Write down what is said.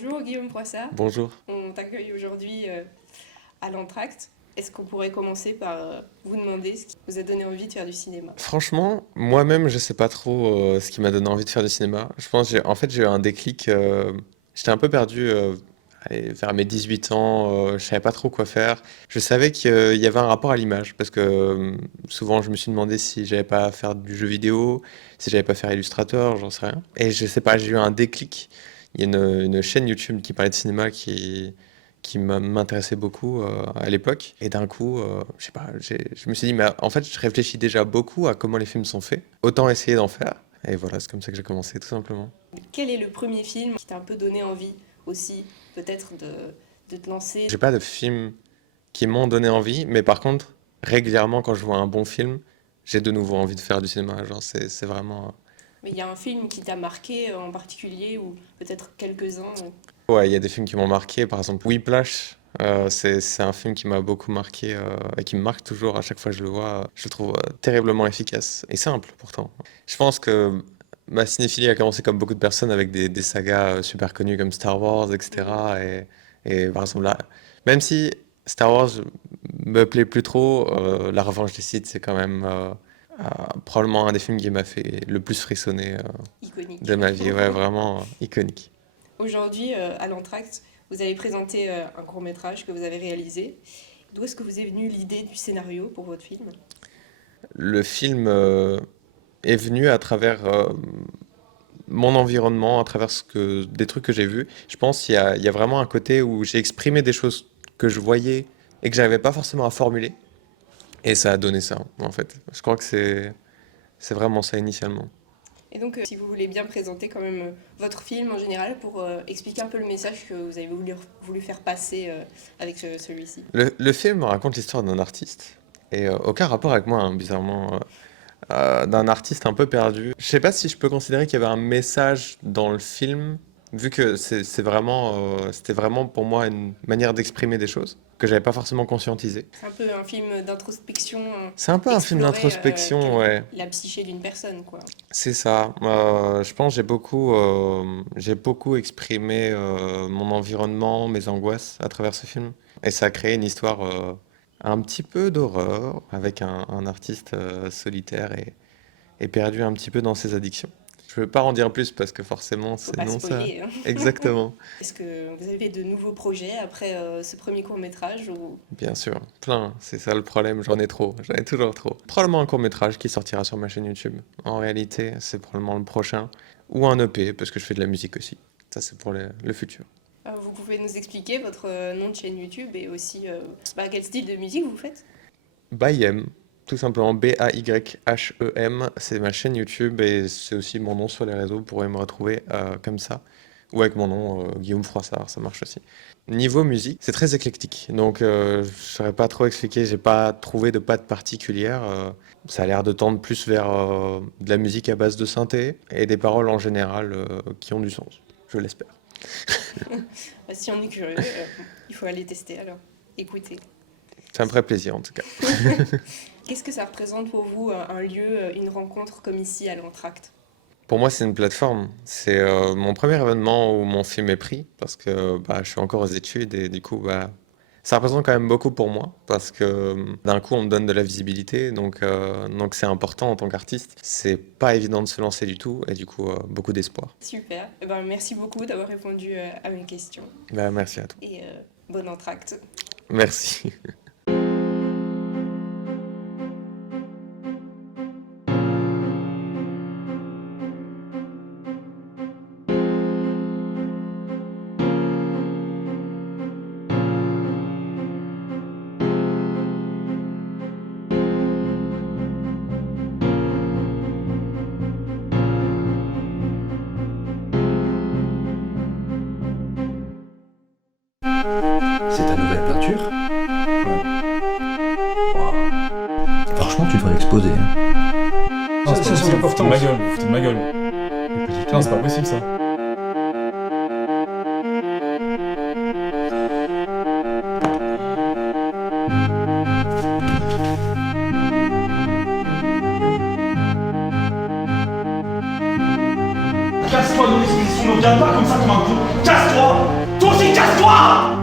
Bonjour Guillaume Froissart, Bonjour. on t'accueille aujourd'hui à l'Entracte. Est-ce qu'on pourrait commencer par vous demander ce qui vous a donné envie de faire du cinéma? Franchement, moi-même, je sais pas trop ce qui m'a donné envie de faire du cinéma. Je pense, en fait, j'ai eu un déclic. J'étais un peu perdu allez, vers mes 18 ans. Je savais pas trop quoi faire. Je savais qu'il y avait un rapport à l'image parce que souvent, je me suis demandé si j'allais pas faire du jeu vidéo, si j'allais pas faire illustrateur, j'en sais rien. Et je sais pas, j'ai eu un déclic. Il y a une chaîne YouTube qui parlait de cinéma qui m'intéressait beaucoup à l'époque. Et d'un coup, je sais pas, je me suis dit, mais en fait, je réfléchis déjà beaucoup à comment les films sont faits. Autant essayer d'en faire. Et voilà, c'est comme ça que j'ai commencé, tout simplement. Quel est le premier film qui t'a un peu donné envie aussi, peut-être de te lancer? J'ai pas de films qui m'ont donné envie, mais par contre, régulièrement, quand je vois un bon film, j'ai de nouveau envie de faire du cinéma. Genre, c'est vraiment. Mais il y a un film qui t'a marqué en particulier, ou peut-être quelques-uns. Ouais, il y a des films qui m'ont marqué. Par exemple, Whiplash. C'est un film qui m'a beaucoup marqué et qui me marque toujours à chaque fois que je le vois. Je le trouve terriblement efficace et simple pourtant. Je pense que ma cinéphilie a commencé comme beaucoup de personnes avec des sagas super connues comme Star Wars, Mhm. etc. Et par exemple là, même si Star Wars me plaît plus trop, La Revanche des Sith c'est quand même probablement un des films qui m'a fait le plus frissonner Iconique. de ma vie. Ouais, vraiment iconique. Aujourd'hui, à l'Entracte, vous avez présenté un court-métrage que vous avez réalisé. D'où est-ce que vous est venue l'idée du scénario pour votre film? Le film est venu à travers mon environnement, à travers des trucs que j'ai vus. Je pense qu'il y a vraiment un côté où j'ai exprimé des choses que je voyais et que j'avais pas forcément à formuler. Et ça a donné ça, en fait. Je crois que c'est vraiment ça initialement. Et donc, si vous voulez bien présenter quand même votre film en général pour expliquer un peu le message que vous avez voulu faire passer avec celui-ci. Le film raconte l'histoire d'un artiste. Et aucun rapport avec moi, hein, bizarrement. D'un artiste un peu perdu. Je sais pas si je peux considérer qu'il y avait un message dans le film, vu que c'était vraiment pour moi une manière d'exprimer des choses que j'avais pas forcément conscientisé. C'est un peu un film d'introspection, C'est un peu un film explorer d'introspection, ouais. la psyché d'une personne, quoi. C'est ça. Je pense que j'ai beaucoup exprimé mon environnement, mes angoisses à travers ce film. Et ça a créé une histoire un petit peu d'horreur avec un artiste solitaire et perdu un petit peu dans ses addictions. Je veux pas en dire plus parce que forcément, Faut c'est pas non ça. spoiler, hein. Exactement. Est-ce que vous avez de nouveaux projets après ce premier court-métrage ou... Bien sûr. Plein. C'est ça le problème. J'en ai trop. J'en ai toujours trop. Probablement un court-métrage qui sortira sur ma chaîne YouTube. En réalité, c'est probablement le prochain. Ou un EP parce que je fais de la musique aussi. Ça, c'est pour le futur. Vous pouvez nous expliquer votre nom de chaîne YouTube et aussi quel style de musique vous faites? Bayhem. Tout simplement Bayhem. C'est ma chaîne YouTube et c'est aussi mon nom sur les réseaux. Vous pourrez me retrouver comme ça. Ou avec mon nom, Guillaume Froissart, ça marche aussi. Niveau musique, c'est très éclectique. Donc, je saurais pas trop expliquer. J'ai pas trouvé de patte particulière. Ça a l'air de tendre plus vers de la musique à base de synthé et des paroles en général qui ont du sens. Je l'espère. Si on est curieux, il faut aller tester alors. Écoutez. Ça me ferait plaisir en tout cas. Qu'est-ce que ça représente pour vous, un lieu, une rencontre comme ici à l'Entracte? Pour moi, c'est une plateforme. C'est mon premier événement où mon film est pris parce que bah, je suis encore aux études et du coup, bah, ça représente quand même beaucoup pour moi parce que d'un coup, on me donne de la visibilité, donc c'est important en tant qu'artiste. C'est pas évident de se lancer du tout et du coup, beaucoup d'espoir. Super. Eh ben, merci beaucoup d'avoir répondu à mes questions Bah, merci à toi. et bon entracte. Merci. C'est ta nouvelle peinture? Ouais. Waouh. Franchement, tu devrais l'exposer, hein. Non, Ça, c'est c'est important, fou. ma gueule, vous foutez de ma gueule. Putain, c'est pas possible ça. Casse-toi, Nourrice, on ne vient pas comme ça comme un con. Casse-toi! Toi aussi, casse-toi!